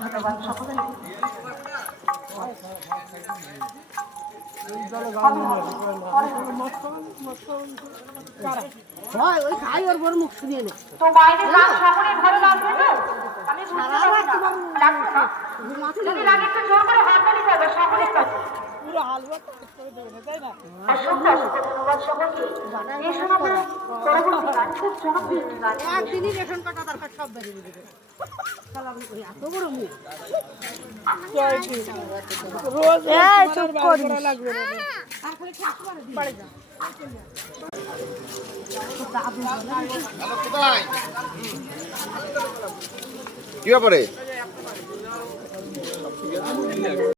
ধন্যবাদ সকলে। ওই খাই ওর বড় মুখ শুনিয়ে নে। তো বাইরে কাজ সকলের ভালো লাগবে তো? আমি বুঝতে পারছি না। লাগবে না? যদি লাগে একটু জোর করে হাততালি যাবে সকলের কাছে। পুরো হালুয়া করে দেবে না, তাই না? অসংখ্য অসংখ্য ধন্যবাদ সকলকে। এই শোনাবে পরবর্তী গান খুব জনপ্রিয় একটি গান। একদিনই রেশন কার্ড আধার কার্ড সব বেরিয়ে দেবে। এত বড় মুখ রোজ লাগবে না। আর খালি ঠাকুর বাড়ি যা। কি ব্যাপারে?